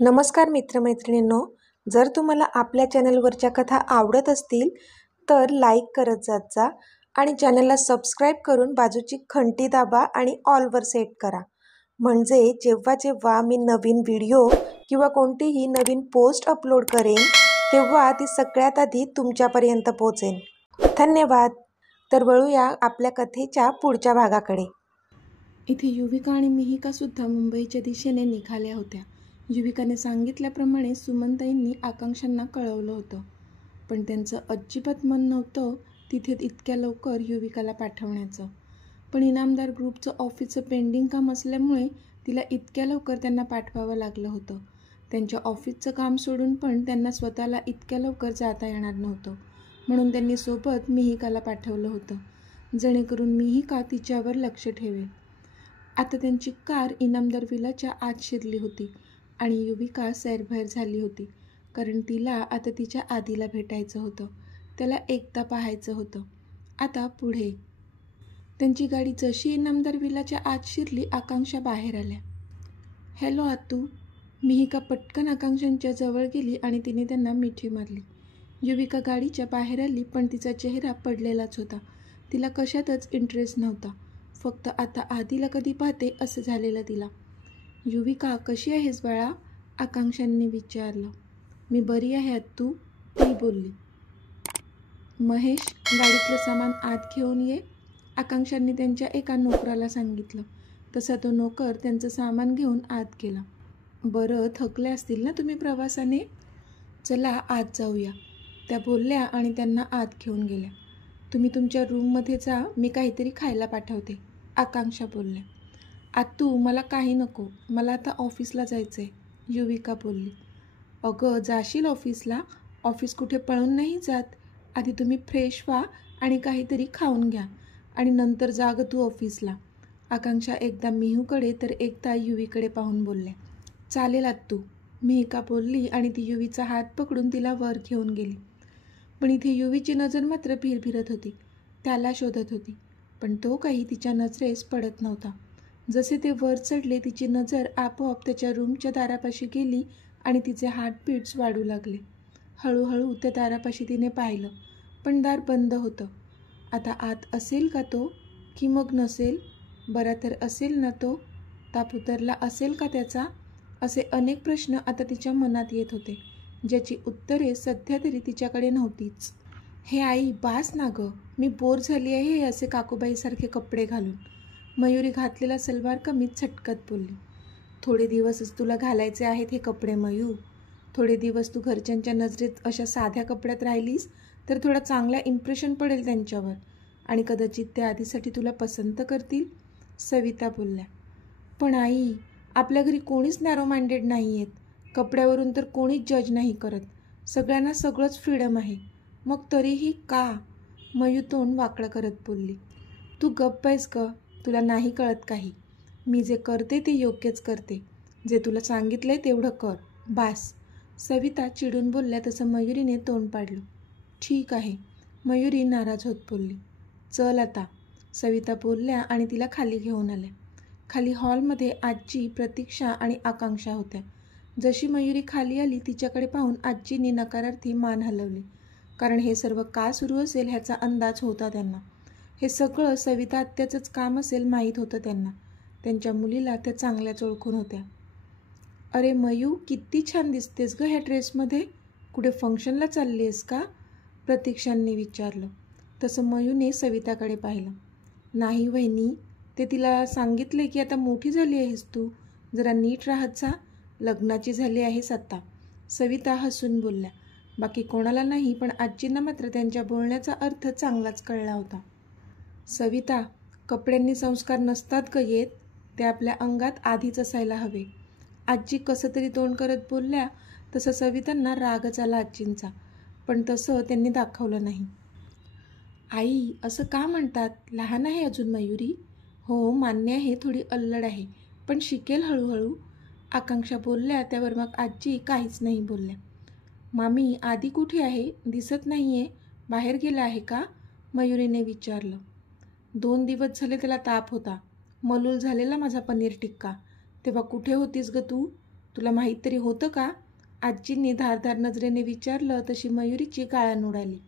नमस्कार मित्रमैत्रिणींनो, जर तुम्हाला आपल्या चॅनलवरच्या कथा आवडत असतील तर लाईक करत जात जा आणि चॅनलला सबस्क्राईब करून बाजूची घंटी दाबा आणि ऑलवर सेट करा. म्हणजे जेव्हा जेव्हा मी नवीन व्हिडिओ किंवा कोणतीही नवीन पोस्ट अपलोड करेन तेव्हा ती सगळ्यात आधी तुमच्यापर्यंत पोहोचेल. धन्यवाद. तर वळूया आपल्या कथेच्या पुढच्या भागाकडे. इथे युविका आणि मिहिकासुद्धा मुंबईच्या दिशेने निघाल्या होत्या. युविकाने सांगितल्याप्रमाणे सुमनताईंनी आकांक्षांना कळवलं होतं, पण त्यांचं अजिबात मन नव्हतं तिथे इतक्या लवकर युविकाला पाठवण्याचं. पण इनामदार ग्रुपचं ऑफिसचं पेंडिंग काम असल्यामुळे तिला इतक्या लवकर त्यांना पाठवावं लागलं होतं. त्यांच्या ऑफिसचं काम सोडून पण त्यांना स्वतःला इतक्या लवकर जाता येणार नव्हतं, म्हणून त्यांनी सोबत मिहिकाला पाठवलं होतं, जेणेकरून मिहिका तिच्यावर लक्ष ठेवेल. आता त्यांची कार इनामदार विलाच्या आत शिरली होती आणि युविका सैरभैर झाली होती, कारण तिला आता तिच्या आधीला भेटायचं होतं, त्याला एकदा पाहायचं होतं. आता पुढे त्यांची गाडी जशी इनामदार विलाच्या आत शिरली, आकांक्षा बाहेर आल्या. हॅलो आतू. मिहिका पटकन आकांक्षांच्या जवळ गेली आणि तिने त्यांना मिठी मारली. युविका गाडीच्या बाहेर आली, पण तिचा चेहरा पडलेलाच होता. तिला कशातच इंटरेस्ट नव्हता, फक्त आता आधीला कधी पाहते असं झालेलं तिला. युविका, कशी आहेस बाळा? आकांक्षांनी विचारलं. मी बरी आहे आत्तू, ती बोलली. महेश, गाडीतलं सामान आत घेऊन ये, आकांक्षांनी त्यांच्या एका नोकराला सांगितलं. तसा तो नोकर त्यांचं सामान घेऊन आत गेला. बरं, थकले असतील ना तुम्ही प्रवासाने? चला आत जाऊया, त्या बोलल्या आणि त्यांना आत घेऊन गेल्या. तुम्ही तुमच्या रूममध्ये जा, मी काहीतरी खायला पाठवते, आकांक्षा बोलल्या. आत्तू, मला काही नको, मला आता ऑफिसला जायचं आहे, युविका बोलली. अगं, जाशील ऑफिसला? ऑफिस कुठे पळून नाही जात. आधी तुम्ही फ्रेश व्हा आणि काहीतरी खाऊन घ्या आणि नंतर जा गं तू ऑफिसला, आकांक्षा एकदा मिहूकडे तर एकदा युवीकडे पाहून बोलल्या. चालेल आत्तू, मिहिका बोलली आणि ती युवीचा हात पकडून तिला वर घेऊन गेली. पण इथे युवीची नजर मात्र भिरभिरत होती, त्याला शोधत होती, पण तो काही तिच्या नजरेस पडत नव्हता. जसे ते वर चढले, तिची नजर आपोआप त्याच्या रूमच्या दारापाशी गेली आणि तिचे हार्टबीट्स वाढू लागले. हळूहळू त्या दारापाशी तिने पाहिलं, पण दार बंद होतं. आता आत असेल का तो, की मग नसेल? बरा तर असेल ना तो? ताप उतरला असेल का त्याचा? असे अनेक प्रश्न आता तिच्या मनात येत होते, ज्याची उत्तरे सध्या तरी तिच्याकडे नव्हतीच. हे आई, बास ना गं, मी बोर झाली आहे हे असे काकूबाईसारखे कपडे घालून, मयुरी घातलेला सलवार कमीत झटकत बोलली. थोडे दिवसच तुला घालायचे आहेत हे कपडे मयू. थोडे दिवस तू घरच्यांच्या नजरेत अशा साध्या कपड्यात राहिलीस तर थोडा चांगला इम्प्रेशन पडेल त्यांच्यावर आणि कदाचित त्या आधीसाठी तुला पसंत करतील, सविता बोलल्या. पण आई, आपल्या घरी कोणीच नॅरो माइंडेड नाही आहेत, कपड्यावरून तर कोणीच जज नाही करत, सगळ्यांना सगळंच फ्रीडम आहे, मग तरीही का? मयू तोंड वाकडं करत बोलली. तू गप्प आहेस ग, तुला नाही कळत काही. मी जे करते ते योग्यच करते, जे तुला सांगितलंय तेवढं कर, बास, सविता चिडून बोलल्या. तसं मयुरीने तोंड पाडलं. ठीक आहे, मयुरी नाराज होत बोलली. चल आता, सविता बोलल्या आणि तिला खाली घेऊन आल्या. खाली हॉलमध्ये आजी, प्रतीक्षा आणि आकांक्षा होत्या. जशी मयुरी खाली आली तिच्याकडे पाहून आजींनी नकारार्थी मान हलवली, कारण हे सर्व का सुरू असेल ह्याचा अंदाज होता त्यांना. हे सगळं सविता आत्याचंच काम असेल माहीत होतं त्यांना. त्यांच्या मुलीला त्या चांगल्याच ओळखून होत्या. अरे मयू, किती छान दिसतेस गं ह्या ड्रेसमध्ये, कुठे फंक्शनला चालली आहेस का, प्रतीक्षांनी विचारलं. तसं मयूने सविताकडे पाहिलं. नाही वहिनी, ते तिला सांगितले की आता मोठी झाली आहेस तू, जरा नीट राहत जा, लग्नाची झाली आहेस आता, सविता हसून बोलल्या. बाकी कोणाला नाही, पण आजींना मात्र त्यांच्या बोलण्याचा अर्थ चांगलाच कळला होता. सविता, कपड्यांनी संस्कार नसतात ग येत, ते आपल्या अंगात आधीच असायला हवे, आजी कसं तरी तोंड करत बोलल्या. तसं सवितांना रागच आला आजींचा, पण तसं त्यांनी दाखवलं नाही. आई, असं का म्हणतात, लहान आहे अजून मयुरी. हो मान्य आहे, थोडी अल्लड आहे, पण शिकेल हळूहळू, आकांक्षा बोलल्या. त्यावर मग आजी काहीच नाही बोलल्या. मामी, आधी कुठे आहे, दिसत नाही आहे, बाहेर गेला आहे का, मयुरीने विचारलं. 2 दिवस झाले त्याला ताप होता, मलूल झालेला माझा पनीर टिक्का, तेव्हा कुठे होतीस ग तू, तुला माहीत तरी होतं का? आजींनी धारदार नजरेने विचारलं तशी मयुरीची गाळण उडाली.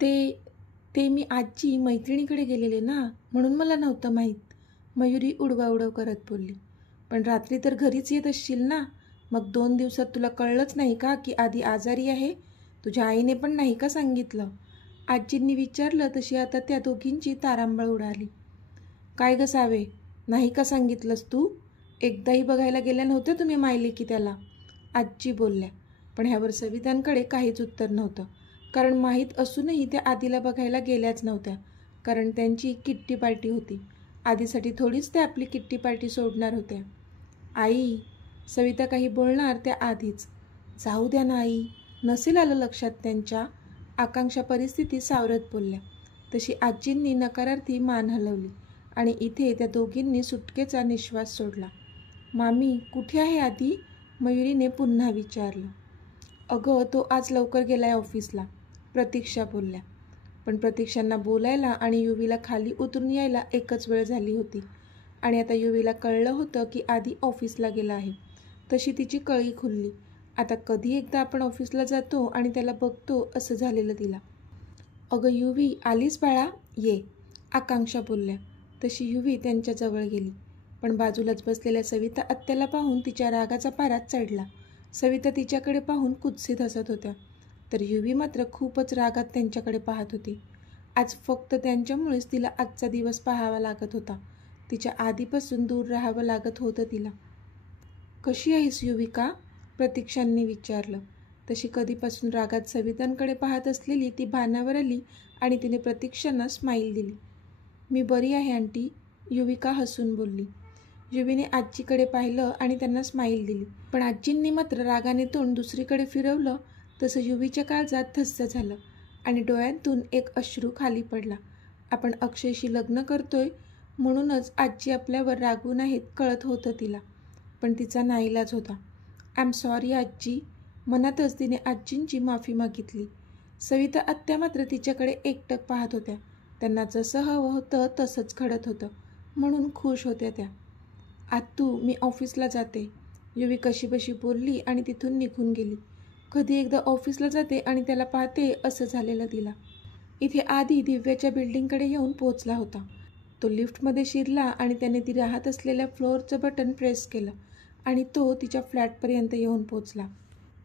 ते मी आजी मैत्रिणीकडे गेलेले ना, म्हणून मला नव्हतं माहीत, मयुरी उडवाउडव करत बोलली. पण रात्री तर घरीच येत असशील ना, मग 2 दिवसात तुला कळलंच नाही का की आधी आजारी आहे? तुझ्या आईने पण नाही का सांगितलं? आजींनी विचारलं तशी आता त्या दोघींची तारांबळ उडाली. काय ग सावे, नाही का सांगितलंस तू? एकदाही बघायला गेल्या नव्हत्या तुम्ही मायलेकी त्याला? आजी बोलल्या. पण ह्यावर सवितांकडे काहीच उत्तर नव्हतं, कारण माहीत असूनही त्या आधीला बघायला गेल्याच नव्हत्या, कारण त्यांची किट्टी पार्टी होती. आधीसाठी थोडीच त्या आपली किट्टी पार्टी सोडणार होत्या. आई, सविता काही बोलणार त्या आधीच. जाऊ द्या ना आई, नसेल आलं लक्षात त्यांच्या, आकांक्षा परिस्थिती सावरत बोलल्या. तशी आजींनी नकारार्थी मान हलवली आणि इथे त्या दोघींनी सुटकेचा निश्वास सोडला. मामी कुठे आहे आधी? मयुरीने पुन्हा विचारलं. अगं तो आज लवकर गेलाय ऑफिसला, प्रतीक्षा बोलल्या. पण प्रतीक्षांना बोलायला आणि युवीला खाली उतरून यायला एकच वेळ झाली होती आणि आता युवीला कळलं होतं की आधी ऑफिसला गेला आहे. तशी तिची कळी खुलली. आता कधी एकदा आपण ऑफिसला जातो आणि त्याला बघतो असं झालेलं तिला. अगं युवी, आलीस बाळा, ये, आकांक्षा बोलल्या. तशी युवी त्यांच्याजवळ गेली. पण बाजूलाच बसलेल्या सविता आत्याला पाहून तिच्या रागाचा पारा चढला. सविता तिच्याकडे पाहून कुत्सित हसत होत्या, तर युवी मात्र खूपच रागात त्यांच्याकडे पाहत होती. आज फक्त त्यांच्यामुळेच तिला आजचा दिवस पाहावा लागत होता. तिच्या आधीपासून दूर राहावं लागत होतं तिला. कशी आहेस युविका? प्रतीक्षांनी विचारलं. तशी कधीपासून रागात सवितांकडे पाहत असलेली ती भानावर आली आणि तिने प्रतीक्षांना स्माईल दिली. मी बरी आहे आंटी, युविका हसून बोलली. युवीने आजीकडे पाहिलं आणि त्यांना स्माईल दिली. पण आजींनी मात्र रागाने तोंड दुसरीकडे फिरवलं तसं युवीच्या काळजात धस्स झालं आणि डोळ्यांतून एक अश्रू खाली पडला. आपण अक्षयशी लग्न करतोय म्हणूनच आजी आपल्यावर रागवून आहेत कळत होतं तिला, पण तिचा नाईलाज होता. आय एम सॉरी आजी, मनातच तिने आजींची माफी मागितली. सविता आत्या मात्र तिच्याकडे एकटक पाहत होत्या. त्यांना जसं हवं होतं तसंच घडत होतं म्हणून खुश होत्या त्या. आत्तू, मी ऑफिसला जाते, युवी कशीबशी बोलली आणि तिथून निघून गेली. कधी एकदा ऑफिसला जाते आणि त्याला पाहते असं झालेलं तिला. इथे आधी दिव्याच्या बिल्डिंगकडे येऊन पोहोचला होता. तो लिफ्टमध्ये शिरला आणि त्याने ती राहत असलेल्या फ्लोअरचं बटन प्रेस केलं आणि तो तिच्या फ्लॅटपर्यंत येऊन पोहोचला.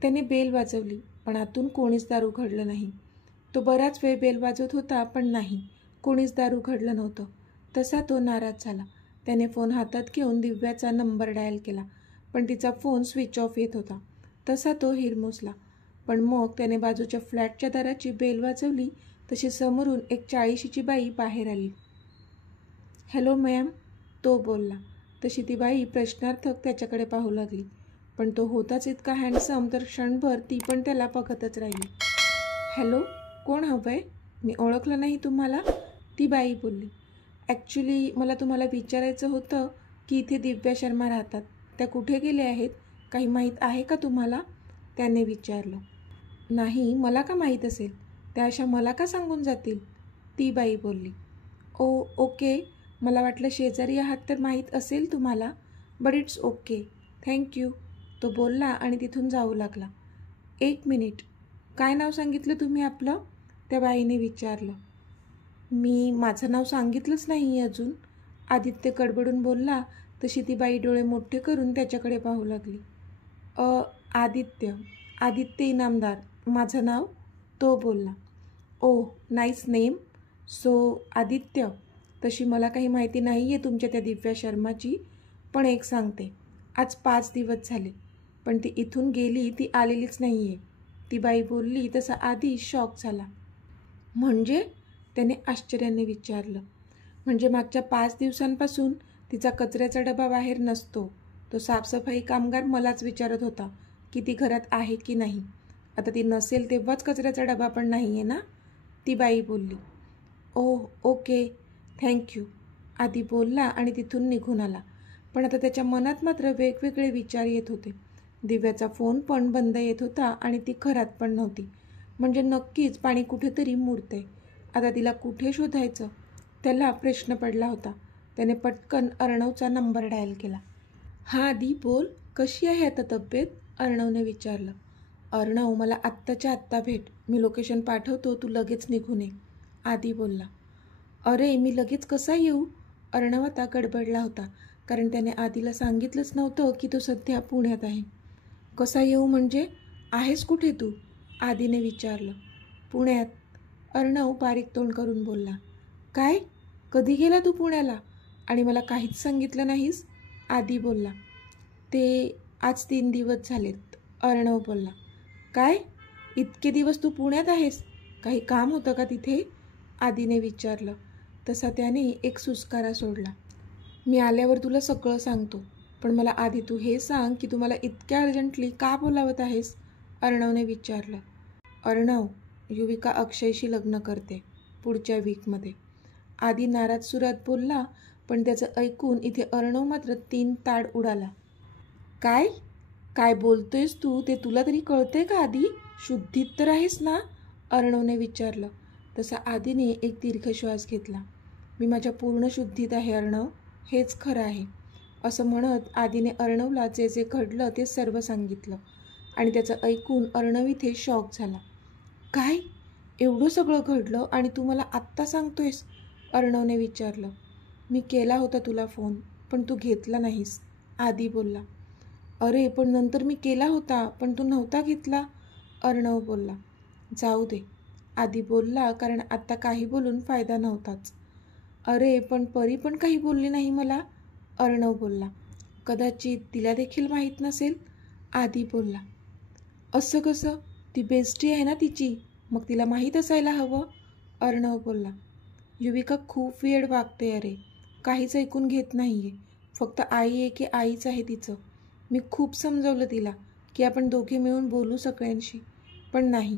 त्याने बेल वाजवली, पण आतून कोणीच दार उघडलं नाही. तो बराच वेळ बेल वाजवत होता, पण नाही, कोणीच दार उघडलं नव्हतं. तसा तो नाराज झाला. त्याने फोन हातात घेऊन दिव्याचा नंबर डायल केला, पण तिचा फोन स्विच ऑफ येत होता. तसा तो हिरमुसला. पण मग त्याने बाजूच्या फ्लॅटच्या दाराची बेल वाजवली तशी समोरून एक 40शीची बाई बाहेर आली. हॅलो मॅम, तो बोलला. तशी ती बाई प्रश्नार्थक त्याच्याकडे पाहू लागली, पण तो होताच इतका हँडसम तर क्षणभर ती पण त्याला बघतच राहिली. हॅलो, कोण हवं आहे? मी ओळखलं नाही तुम्हाला, ती बाई बोलली. ॲक्च्युली मला तुम्हाला विचारायचं होतं की इथे दिव्या शर्मा राहतात, त्या कुठे गेल्या आहेत, काही माहीत आहे का तुम्हाला? त्याने विचारलं. नाही, मला का माहीत असेल, त्या अशा मला का सांगून जातील, ती बाई बोलली. ओके, मला वाटलं शेजारी आहात तर माहीत असेल तुम्हाला, बट इट्स ओके, थँक्यू, तो बोलला आणि तिथून जाऊ लागला. 1 मिनिट, काय नाव सांगितलं तुम्ही आपलं? त्या बाईने विचारलं. माझं नाव सांगितलंच नाही अजून, आदित्य कडबडून बोलला. तशी ती बाई डोळे मोठे करून त्याच्याकडे पाहू लागली. आदित्य इनामदार माझं नाव, तो बोलला. ओह, नाईस नेम. सो आदित्य, तशी मला काही माहिती नाही आहे तुमच्या त्या दिव्या शर्माची, पण एक सांगते, आज 5 दिवस झाले, पण ती इथून गेली, ती आलेलीच नाही आहे, ती बाई बोलली. तसा आधी शॉक झाला. म्हणजे? त्याने आश्चर्याने विचारलं. म्हणजे मागच्या 5 दिवसांपासून तिचा कचऱ्याचा डबा बाहेर नसतो. तो साफसफाई कामगार मलाच विचारत होता की ती घरात आहे की नाही. आता ती नसेल तेव्हाच कचऱ्याचा डबा पण नाही आहे ना, ती बाई बोलली. ओह ओके, थँक्यू, आधी बोलला आणि तिथून निघून आला. पण आता त्याच्या मनात मात्र वेगवेगळे विचार येत होते. दिव्याचा फोन पण बंद येत होता आणि ती घरात पण नव्हती, म्हणजे नक्कीच पाणी कुठेतरी मुरते. आता तिला कुठे शोधायचं, त्याला प्रश्न पडला होता. त्याने पटकन अर्णवचा नंबर डायल केला. "हां आदी बोल, कशी आहे आता तब्येत?" अर्णवने विचारलं. "अर्णव, मला आत्ताच्या आत्ता भेट. मी लोकेशन पाठवतो, तू लगेच निघून ये." आदी बोलला. "अरे, मी लगेच कसा येऊ?" अर्णव आता गडबडला होता, कारण त्याने आदीला सांगितलंच नव्हतं की तो सध्या पुण्यात आहे. "कसा येऊ म्हणजे? आहेस कुठे तू?" आदीने विचारलं. "पुण्यात." अर्णव बारीक तोंड करून बोलला. "काय? कधी गेला तू पुण्याला? आणि मला काहीच सांगितलं नाहीस?" आदी बोलला. "ते आज 3 दिवस झालेत." अर्णव बोलला. "काय? इतके दिवस तू पुण्यात आहेस? काही काम होतं का तिथे?" आदीने विचारलं. तसा त्याने एक सुस्कारा सोडला. "मी आल्यावर तुला सगळं सांगतो, पण मला आधी तू हे सांग की तू मला इतक्या अर्जंटली का बोलावत आहेस?" अर्णवने विचारलं. "अर्णव, युविका अक्षयशी लग्न करते पुढच्या वीकमध्ये." आदी नाराज सुरात बोलला, पण त्याचं ऐकून इथे अर्णव मात्र 3 ताड उडाला. "काय? काय बोलतोयस तू? ते तुला तरी कळतंय का आदी? शुद्धीत तर आहेस ना?" अर्णवने विचारलं. तसा आदीने एक दीर्घ श्वास घेतला. "मी माझ्या पूर्ण शुद्धीत आहे अर्णव, हेच खरं आहे." असं म्हणत आदीने अर्णवला जे जे घडलं ते सर्व सांगितलं, आणि त्याचं ऐकून अर्णव इथे शॉक झाला. "काय? एवढं सगळं घडलं आणि तू मला आत्ता सांगतोयस?" अर्णवने विचारलं. "मी केला होता तुला फोन, पण तू घेतला नाहीस." आदी बोलला. "अरे, पण नंतर मी केला होता, पण तू नव्हता घेतला." अर्णव बोलला. "जाऊ दे," आदी बोलला, कारण आत्ता काही बोलून फायदा नव्हताच. "अरे, पण परी पण काही बोलली नाही मला." अर्णव बोलला. "कदाचित तिला देखील माहीत नसेल." आदी बोलला. "असं कसं? ती बेस्टी आहे ना तिची, मग तिला माहीत असायला हवं." अर्णव बोलला. "युविका खूप वेड वागते अरे, काहीच ऐकून घेत नाहीये. फक्त आई आहे की आईच आहे तिचं. मी खूप समजवलं तिला की आपण दोघे मिळून बोलू सगळ्यांशी, पण नाही,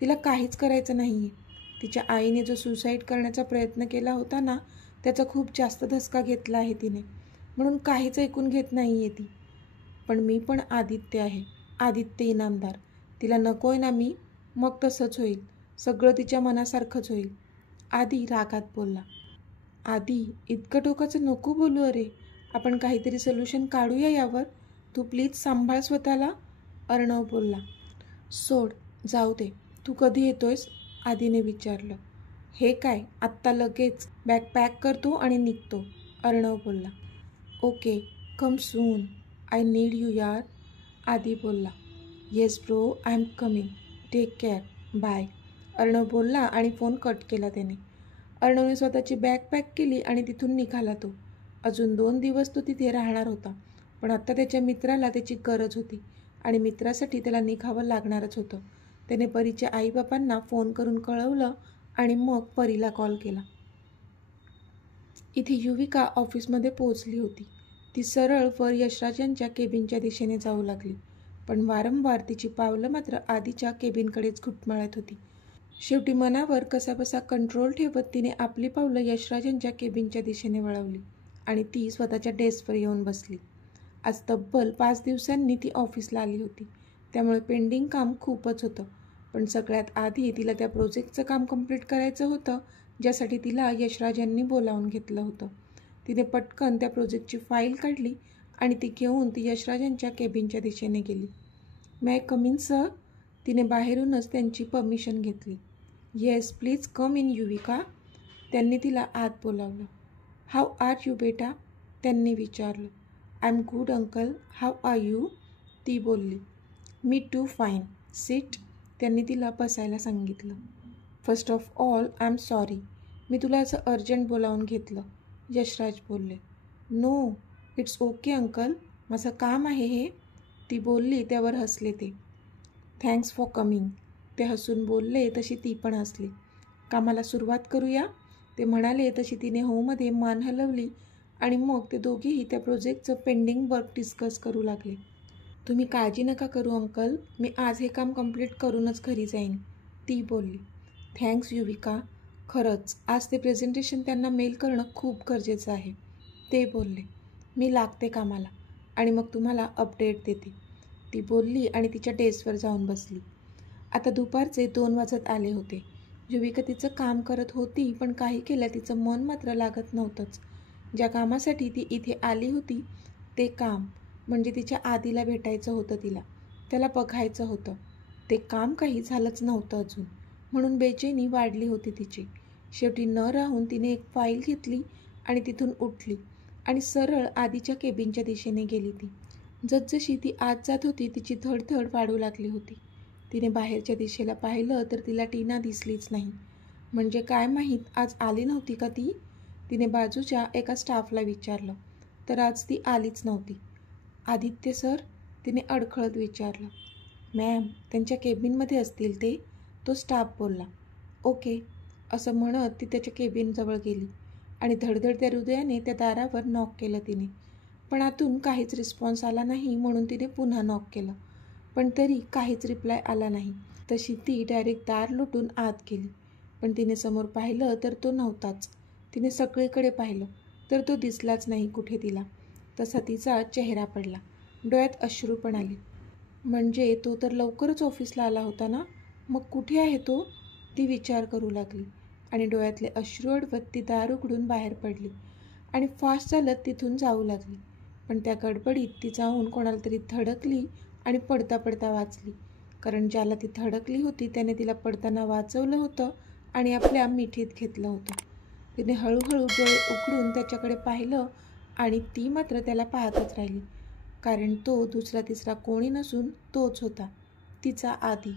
तिला काहीच करायचं नाहीये. तिच्या आईने जो सुसाईड करण्याचा प्रयत्न केला होता ना, त्याचा खूप जास्त धसका घेतला आहे तिने, म्हणून काहीच ऐकून घेत नाहीये ती. पण मी पण आदित्य आहे, आदित्य इनामदार. तिला नकोय ना मी, मग तसंच होईल. सगळं तिच्या मनासारखंच होईल." आदी रागात बोलला. "आदी, इतकं टोकाचं नको बोलू अरे, आपण काहीतरी सोल्युशन काढूया यावर. तू प्लीज सांभाळ स्वतःला." अर्णव बोलला. "सोड, जाऊ दे. तू कधी येतोयस?" आदीने विचारलं. "हे काय, आत्ता लगेच. बॅग पॅक करतो आणि निघतो." अर्णव बोलला. "Okay, come soon. I need you यार." आदी बोलला. "Yes bro, I am coming. Take care. Bye." Arnav बोलला आणि फोन कट केला त्याने. अर्णवने स्वतःची बॅग पॅक केली आणि तिथून निघाला तो. अजून 2 दिवस तो तिथे राहणार होता, पण आत्ता त्याच्या मित्राला त्याची गरज होती आणि मित्रासाठी त्याला निघावं लागणारच होतं. त्याने परीच्या आईबापांना फोन करून कळवलं आणि मग परीला कॉल केला. इथे युविका ऑफिसमध्ये पोहोचली होती. ती सरळ वर यशराज यांच्या केबिनच्या दिशेने जाऊ लागली, पण वारंवार तिची पावलं मात्र आधीच्या केबिनकडेच घुटमळत होती. शेवटी मनावर कसाबसा कंट्रोल ठेवत तिने आपली पावलं यशराज यांच्या केबिनच्या दिशेने वळवली आणि ती स्वतःच्या डेस्कवर येऊन बसली. आज तब्बल 5 दिवसांनी ती ऑफिसला आली होती, त्यामुळे पेंडिंग काम खूपच होतं. पण सगळ्यात आधी तिला त्या प्रोजेक्टचं काम कंप्लीट करायचं होतं, ज्यासाठी तिला यशराज यांनी बोलावून घेतलं होतं. तिने पटकन त्या प्रोजेक्टची फाईल काढली आणि ती घेऊन ती यशराज यांच्या केबिनच्या दिशेने गेली. "मे आय कम इन सर?" तिने बाहेरूनच त्यांची परमिशन घेतली. "Yes, please come in Yuvika." त्यांनी तिला आत बोलावलं. "हाऊ आर यू बेटा?" त्यांनी विचारलं. "I am good uncle, how are you?" ती बोलली. "मी टू फाईन. सिट." त्यांनी तिला बसायला सांगितलं. "First of all I am sorry, मी तुला असं अर्जंट बोलावून घेतलं." यशराज बोलले. "नो, इट्स ओके अंकल, माझं काम आहे हे." ती बोलली, त्यावर हसले ते. "Thanks for coming." ते हसून बोलले तशी ती पण हसली. "कामाला सुरुवात करूया?" ते म्हणाले तशी तिने होमध्ये मान हलवली आणि मग ते दोघेही त्या प्रोजेक्टचं पेंडिंग वर्क डिस्कस करू लागले. "तुम्ही काळजी नका करू अंकल, मी आज हे काम कंप्लीट करूनच घरी जाईन." ती बोलली. "थँक्स युविका, खरंच आज ते प्रेझेंटेशन त्यांना मेल करणं खूप गरजेचं आहे." ते बोलले. "मी लागते कामाला आणि मग तुम्हाला अपडेट देते." ती बोलली आणि तिच्या डेस्कवर जाऊन बसली. आता दुपारचे 2 वाजत आले होते. युविका तिचं काम करत होती, पण काही केल्या तिचं मन मात्र लागत नव्हतंच. ज्या कामासाठी ती इथे आली होती ते काम म्हणजे तिच्या आधीला भेटायचं होतं तिला, त्याला बघायचं होतं. ते काम काही झालंच नव्हतं अजून, म्हणून बेचैनी वाढली होती तिची. शेवटी न राहून तिने एक फाईल घेतली आणि तिथून उठली आणि सरळ आधीच्या केबिनच्या दिशेने गेली. ती जसजशी ती आत जात होती तिची धडधड वाढू लागली होती. तिने बाहेरच्या दिशेला पाहिलं तर तिला टीना दिसलीच नाही. म्हणजे काय माहीत आज आली नव्हती का ती? तिने बाजूच्या एका स्टाफला विचारलं तर आज ती आलीच नव्हती. आदित्य सर? तिने अडखळत विचारलं. मॅम, त्यांच्या केबिनमध्ये असतील ते, तो स्टाफ बोलला. ओके, असं म्हणत ती त्याच्या केबिनजवळ गेली आणि धडधडत्या हृदयाने त्या दारावर नॉक केलं तिने. पण आतून काहीच रिस्पॉन्स आला नाही म्हणून तिने पुन्हा नॉक केलं, पण तरी काहीच रिप्लाय आला नाही. तशी ती डायरेक्ट दार लुटून आत गेली. पण तिने समोर पाहिलं तर तो नव्हताच. तिने सगळीकडे पाहिलं तर तो दिसलाच नाही कुठे तिला. तसा तिचा चेहरा पडला. डोळ्यात अश्रू पण आले. म्हणजे तो तर लवकरच ऑफिसला आला होता ना, मग कुठे आहे तो? ती विचार करू लागली आणि डोळ्यातले अश्रू अडवत ती दार उघडून बाहेर पडली आणि फास्ट चालत तिथून जाऊ लागली. पण त्या गडबडीत ती जाऊन कोणाला तरी धडकली आणि पडता पडता वाचली. कारण ज्याला ती धडकली होती त्याने तिला पडताना वाचवलं होतं आणि आपल्या मिठीत घेतलं होतं. तिने हळूहळू डोळे उघडून त्याच्याकडे पाहिलं आणि ती मात्र त्याला पाहतच राहिली, कारण तो दुसरा तिसरा कोणी नसून तोच होता, तिचा आदी.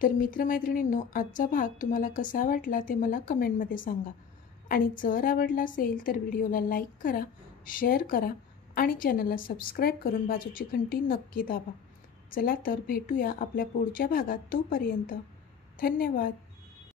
तर मित्रमैत्रिणींनो, आजचा भाग तुम्हाला कसा वाटला ते मला कमेंटमध्ये सांगा. आणि जर आवडला असेल तर व्हिडिओला लाईक करा, शेअर करा आणि चॅनलला सबस्क्राईब करून बाजूची घंटी नक्की दाबा. चला तर भेटूया आपल्या पुढच्या भागात. तोपर्यंत धन्यवाद.